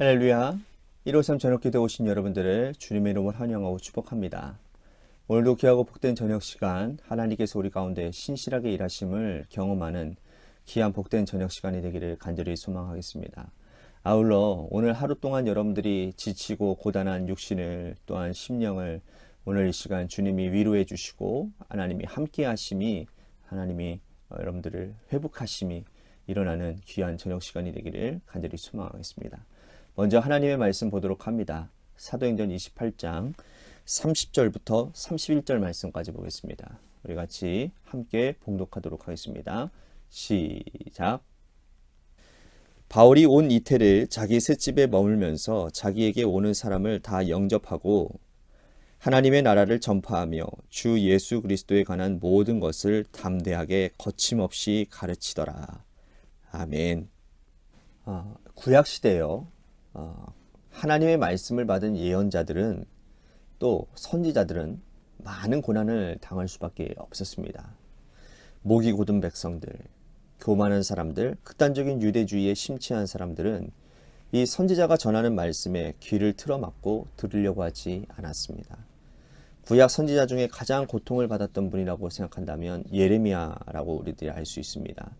할렐루야. 153 저녁기도에 오신 여러분들을 주님의 이름으로 환영하고 축복합니다. 오늘도 귀하고 복된 저녁 시간, 하나님께서 우리 가운데 신실하게 일하심을 경험하는 귀한 복된 저녁 시간이 되기를 간절히 소망하겠습니다. 아울러 오늘 하루 동안 여러분들이 지치고 고단한 육신을 또한 심령을 오늘 이 시간 주님이 위로해 주시고 하나님이 함께 하심이 하나님이 여러분들을 회복하심이 일어나는 귀한 저녁 시간이 되기를 간절히 소망하겠습니다. 먼저 하나님의 말씀 보도록 합니다. 사도행전 28장 30절부터 31절 말씀까지 보겠습니다. 우리 같이 함께 봉독하도록 하겠습니다. 시작. 바울이 온 이태를 자기 셋집에 머물면서 자기에게 오는 사람을 다 영접하고 하나님의 나라를 전파하며 주 예수 그리스도에 관한 모든 것을 담대하게 거침없이 가르치더라. 아멘. 구약시대요. 하나님의 말씀을 받은 예언자들은 또 선지자들은 많은 고난을 당할 수밖에 없었습니다. 목이 곧은 백성들, 교만한 사람들, 극단적인 유대주의에 심취한 사람들은 이 선지자가 전하는 말씀에 귀를 틀어막고 들으려고 하지 않았습니다. 구약 선지자 중에 가장 고통을 받았던 분이라고 생각한다면 예레미야라고 우리들이 알 수 있습니다.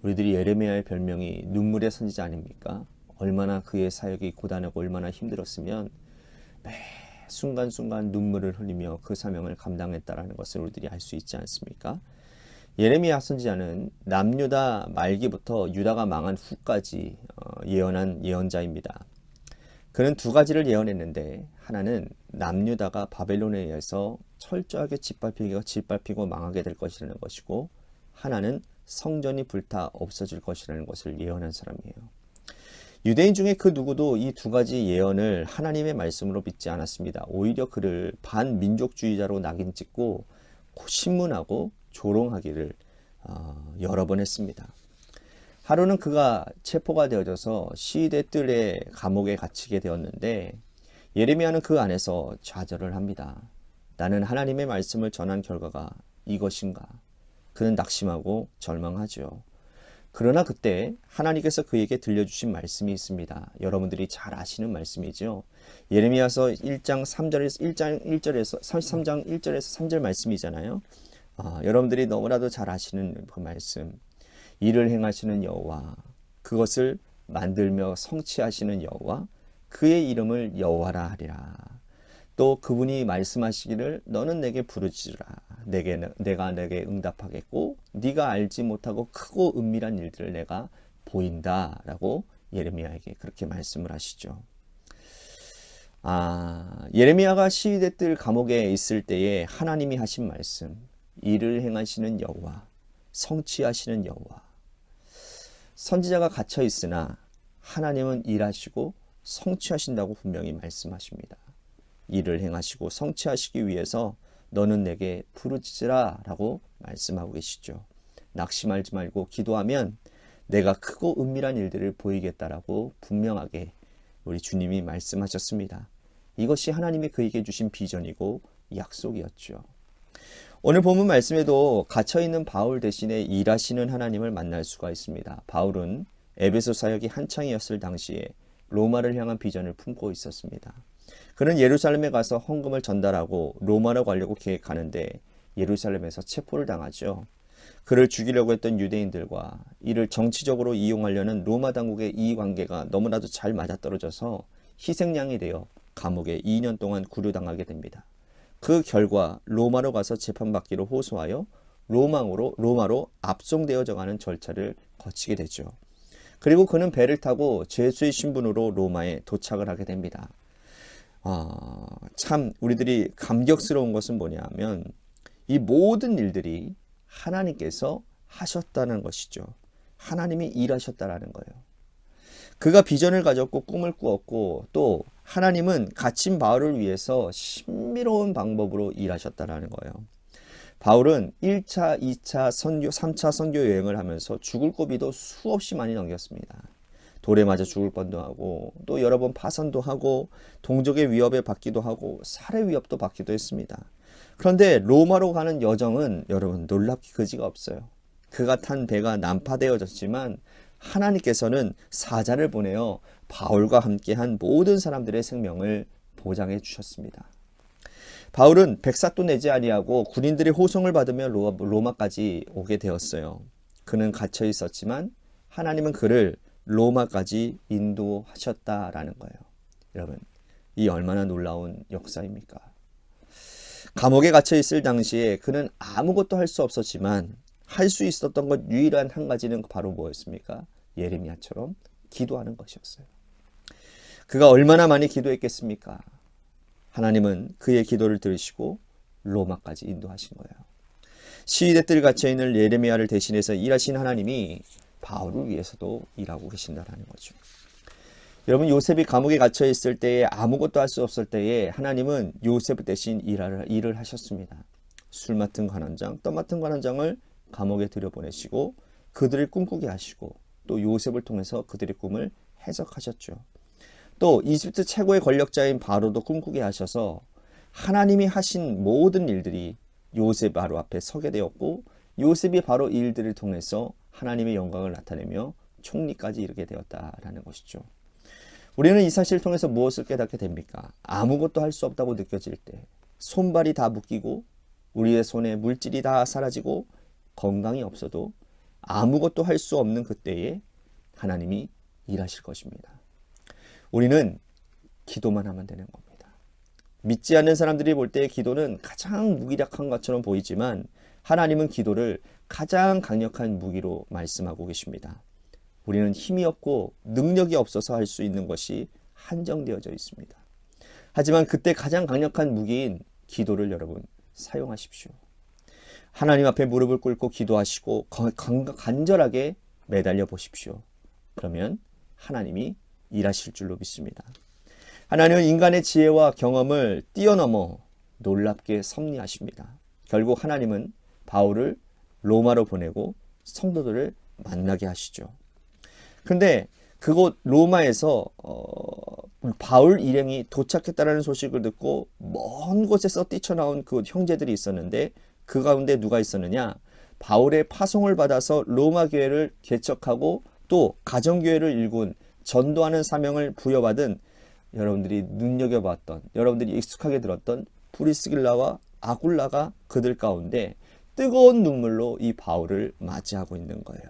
우리들이 예레미야의 별명이 눈물의 선지자 아닙니까? 얼마나 그의 사역이 고단하고 얼마나 힘들었으면 매 순간순간 눈물을 흘리며 그 사명을 감당했다라는 것을 우리들이 알 수 있지 않습니까? 예레미야 선지자는 남유다 말기부터 유다가 망한 후까지 예언한 예언자입니다. 그는 두 가지를 예언했는데 하나는 남유다가 바벨론에 의해서 철저하게 짓밟히고 망하게 될 것이라는 것이고 하나는 성전이 불타 없어질 것이라는 것을 예언한 사람이에요. 유대인 중에 그 누구도 이 두 가지 예언을 하나님의 말씀으로 믿지 않았습니다. 오히려 그를 반민족주의자로 낙인 찍고 신문하고 조롱하기를 여러 번 했습니다. 하루는 그가 체포가 되어져서 시대 뜰의 감옥에 갇히게 되었는데 예레미야는 그 안에서 좌절을 합니다. 나는 하나님의 말씀을 전한 결과가 이것인가? 그는 낙심하고 절망하죠. 그러나 그때 하나님께서 그에게 들려주신 말씀이 있습니다. 여러분들이 잘 아시는 말씀이죠. 예레미야서 1장 1절에서 33장 1절에서 3절 말씀이잖아요. 여러분들이 너무나도 잘 아시는 그 말씀. 일을 행하시는 여호와, 그것을 만들며 성취하시는 여호와, 그의 이름을 여호와라 하리라. 또 그분이 말씀하시기를 너는 내게 부르짖으라. 내가 내게 응답하겠고 네가 알지 못하고 크고 은밀한 일들을 내가 보인다라고 예레미야에게 그렇게 말씀을 하시죠. 예레미야가 시위대 뜰 감옥에 있을 때에 하나님이 하신 말씀, 일을 행하시는 여호와, 성취하시는 여호와. 선지자가 갇혀 있으나 하나님은 일하시고 성취하신다고 분명히 말씀하십니다. 일을 행하시고 성취하시기 위해서 너는 내게 부르짖으라 라고 말씀하고 계시죠. 낙심하지 말고 기도하면 내가 크고 은밀한 일들을 보이겠다라고 분명하게 우리 주님이 말씀하셨습니다. 이것이 하나님이 그에게 주신 비전이고 약속이었죠. 오늘 본문 말씀에도 갇혀있는 바울 대신에 일하시는 하나님을 만날 수가 있습니다. 바울은 에베소 사역이 한창이었을 당시에 로마를 향한 비전을 품고 있었습니다. 그는 예루살렘에 가서 헌금을 전달하고 로마로 가려고 계획하는데 예루살렘에서 체포를 당하죠. 그를 죽이려고 했던 유대인들과 이를 정치적으로 이용하려는 로마 당국의 이해관계가 너무나도 잘 맞아떨어져서 희생양이 되어 감옥에 2년 동안 구류당하게 됩니다. 그 결과 로마로 가서 재판받기로 호소하여 로마로 압송되어져 가는 절차를 거치게 되죠. 그리고 그는 배를 타고 죄수의 신분으로 로마에 도착을 하게 됩니다. 참 우리들이 감격스러운 것은 뭐냐면 이 모든 일들이 하나님께서 하셨다는 것이죠. 하나님이 일하셨다라는 거예요. 그가 비전을 가졌고 꿈을 꾸었고 또 하나님은 갇힌 바울을 위해서 신비로운 방법으로 일하셨다라는 거예요. 바울은 1차, 2차 선교, 3차 선교 여행을 하면서 죽을 고비도 수없이 많이 넘겼습니다. 돌에 맞아 죽을 뻔도 하고 또 여러 번 파산도 하고 동족의 위협에 받기도 하고 살해 위협도 받기도 했습니다. 그런데 로마로 가는 여정은 여러분 놀랍기 그지가 없어요. 그가 탄 배가 난파되어졌지만 하나님께서는 사자를 보내어 바울과 함께한 모든 사람들의 생명을 보장해 주셨습니다. 바울은 백사도 내지 아니하고 군인들의 호송을 받으며 로마까지 오게 되었어요. 그는 갇혀 있었지만 하나님은 그를 로마까지 인도하셨다라는 거예요. 여러분, 이 얼마나 놀라운 역사입니까? 감옥에 갇혀 있을 당시에 그는 아무것도 할 수 없었지만 할 수 있었던 것 유일한 한 가지는 바로 뭐였습니까? 예레미야처럼 기도하는 것이었어요. 그가 얼마나 많이 기도했겠습니까? 하나님은 그의 기도를 들으시고 로마까지 인도하신 거예요. 시위대 뜰 갇혀 있는 예레미야를 대신해서 일하신 하나님이 바울을 위해서도 일하고 계신다라는 거죠. 여러분, 요셉이 감옥에 갇혀 있을 때에 아무것도 할 수 없을 때에 하나님은 요셉 대신 일을 하셨습니다. 술 맡은 관원장, 떡 맡은 관원장을 감옥에 들여보내시고 그들을 꿈꾸게 하시고 또 요셉을 통해서 그들의 꿈을 해석하셨죠. 또 이집트 최고의 권력자인 바로도 꿈꾸게 하셔서 하나님이 하신 모든 일들이 요셉 바로 앞에 서게 되었고 요셉이 바로 이 일들을 통해서 하나님의 영광을 나타내며 총리까지 이르게 되었다라는 것이죠. 우리는 이 사실을 통해서 무엇을 깨닫게 됩니까? 아무것도 할 수 없다고 느껴질 때, 손발이 다 묶이고 우리의 손에 물질이 다 사라지고 건강이 없어도 아무것도 할 수 없는 그때에 하나님이 일하실 것입니다. 우리는 기도만 하면 되는 겁니다. 믿지 않는 사람들이 볼 때 기도는 가장 무기력한 것처럼 보이지만 하나님은 기도를 가장 강력한 무기로 말씀하고 계십니다. 우리는 힘이 없고 능력이 없어서 할 수 있는 것이 한정되어져 있습니다. 하지만 그때 가장 강력한 무기인 기도를 여러분 사용하십시오. 하나님 앞에 무릎을 꿇고 기도하시고 간절하게 매달려 보십시오. 그러면 하나님이 일하실 줄로 믿습니다. 하나님은 인간의 지혜와 경험을 뛰어넘어 놀랍게 섭리하십니다. 결국 하나님은 바울을 로마로 보내고 성도들을 만나게 하시죠. 근데 그곳 로마에서 바울 일행이 도착했다는 소식을 듣고 먼 곳에서 뛰쳐나온 그 형제들이 있었는데 그 가운데 누가 있었느냐? 바울의 파송을 받아서 로마 교회를 개척하고 또 가정교회를 일군 전도하는 사명을 부여받은 여러분들이 눈여겨봤던, 여러분들이 익숙하게 들었던 브리스길라와 아굴라가 그들 가운데 뜨거운 눈물로 이 바울을 맞이하고 있는 거예요.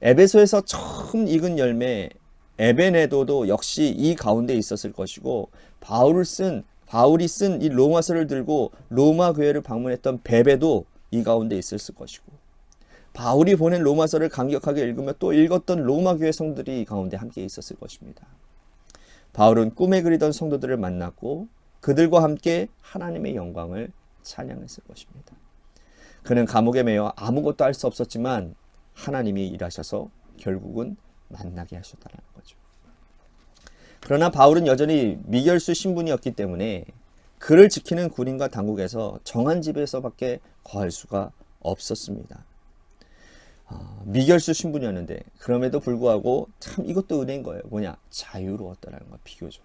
에베소에서 처음 익은 열매 에베네도도 역시 이 가운데 있었을 것이고 바울이 쓴 이 로마서를 들고 로마 교회를 방문했던 베베도 이 가운데 있었을 것이고 바울이 보낸 로마서를 감격하게 읽으며 또 읽었던 로마 교회 성도들이 이 가운데 함께 있었을 것입니다. 바울은 꿈에 그리던 성도들을 만났고 그들과 함께 하나님의 영광을 찬양했을 것입니다. 그는 감옥에 매여 아무것도 할 수 없었지만 하나님이 일하셔서 결국은 만나게 하셨다는 거죠. 그러나 바울은 여전히 미결수 신분이었기 때문에 그를 지키는 군인과 당국에서 정한 집에서밖에 거할 수가 없었습니다. 미결수 신분이었는데 그럼에도 불구하고 참 이것도 은혜인 거예요. 뭐냐? 자유로웠다는 거, 비교적.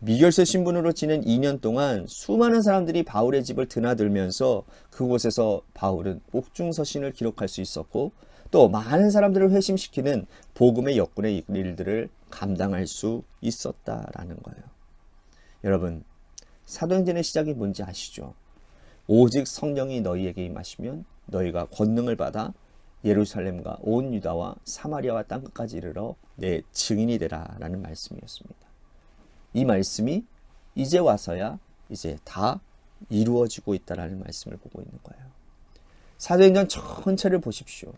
미결수 신분으로 지낸 2년 동안 수많은 사람들이 바울의 집을 드나들면서 그곳에서 바울은 옥중서신을 기록할 수 있었고 또 많은 사람들을 회심시키는 복음의 역군의 일들을 감당할 수 있었다라는 거예요. 여러분, 사도행전의 시작이 뭔지 아시죠? 오직 성령이 너희에게 임하시면 너희가 권능을 받아 예루살렘과 온 유다와 사마리아와 땅끝까지 이르러 내 증인이 되라 라는 말씀이었습니다. 이 말씀이 이제 와서야 이제 다 이루어지고 있다라는 말씀을 보고 있는 거예요. 사도행전 전체를 보십시오.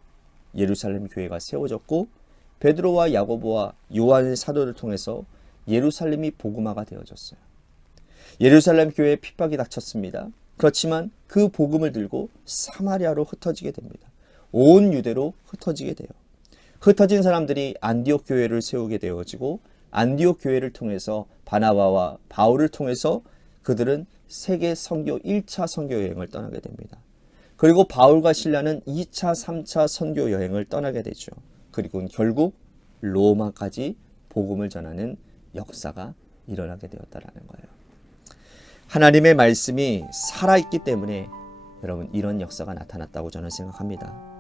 예루살렘 교회가 세워졌고 베드로와 야고보와 요한의 사도를 통해서 예루살렘이 복음화가 되어졌어요. 예루살렘 교회에 핍박이 닥쳤습니다. 그렇지만 그 복음을 들고 사마리아로 흩어지게 됩니다. 온 유대로 흩어지게 돼요. 흩어진 사람들이 안디옥 교회를 세우게 되어지고 안디옥 교회를 통해서 바나바와 바울을 통해서 그들은 세계 선교 1차 선교 여행을 떠나게 됩니다. 그리고 바울과 실라는 2차, 3차 선교 여행을 떠나게 되죠. 그리고 결국 로마까지 복음을 전하는 역사가 일어나게 되었다라는 거예요. 하나님의 말씀이 살아있기 때문에 여러분 이런 역사가 나타났다고 저는 생각합니다.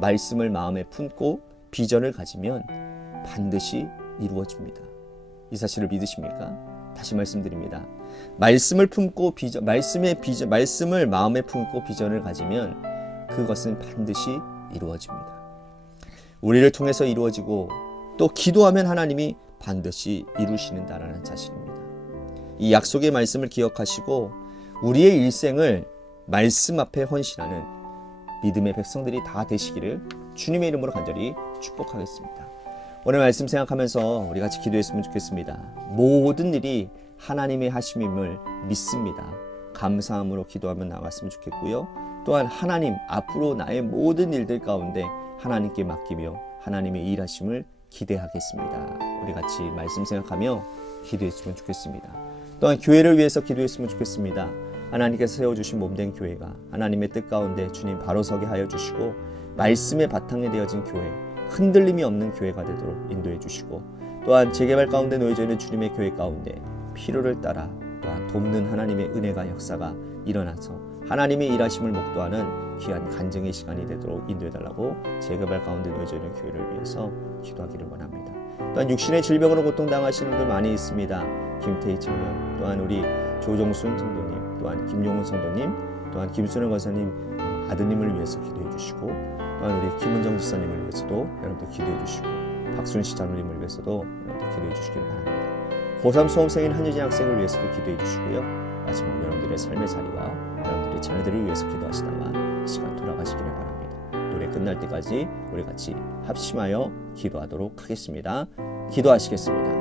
말씀을 마음에 품고 비전을 가지면 반드시 이루어집니다. 이 사실을 믿으십니까? 다시 말씀드립니다. 말씀을 품고 말씀을 마음에 품고 비전을 가지면 그것은 반드시 이루어집니다. 우리를 통해서 이루어지고 또 기도하면 하나님이 반드시 이루시는다라는 사실입니다. 이 약속의 말씀을 기억하시고 우리의 일생을 말씀 앞에 헌신하는 믿음의 백성들이 다 되시기를 주님의 이름으로 간절히 축복하겠습니다. 오늘 말씀 생각하면서 우리 같이 기도했으면 좋겠습니다. 모든 일이 하나님의 하심임을 믿습니다. 감사함으로 기도하며 나갔으면 좋겠고요. 또한 하나님 앞으로 나의 모든 일들 가운데 하나님께 맡기며 하나님의 일하심을 기대하겠습니다. 우리 같이 말씀 생각하며 기도했으면 좋겠습니다. 또한 교회를 위해서 기도했으면 좋겠습니다. 하나님께서 세워주신 몸된 교회가 하나님의 뜻 가운데 주님 바로 서게 하여 주시고 말씀의 바탕에 되어진 교회, 흔들림이 없는 교회가 되도록 인도해 주시고 또한 재개발 가운데 놓여져 있는 주님의 교회 가운데 필요를 따라 또한 돕는 하나님의 은혜가 역사가 일어나서 하나님의 일하심을 목도하는 귀한 간증의 시간이 되도록 인도해달라고 재개발 가운데 놓여져 있는 교회를 위해서 기도하기를 원합니다. 또한 육신의 질병으로 고통당하시는 분들 많이 있습니다. 김태희 청년, 또한 우리 조정순 성도님, 또한 김용훈 성도님, 또한 김순영 권사님 아드님을 위해서 기도해 주시고 또한 우리 김은정 지사님을 위해서도 여러분들 기도해 주시고 박순시 장로님을 위해서도 여러분들 기도해 주시길 바랍니다. 고3 수험생인 한유진 학생을 위해서도 기도해 주시고요. 마지막 여러분들의 삶의 자리와 여러분들의 자녀들을 위해서 기도하시다가 시간 돌아가시기를 바랍니다. 노래 끝날 때까지 우리 같이 합심하여 기도하도록 하겠습니다. 기도하시겠습니다.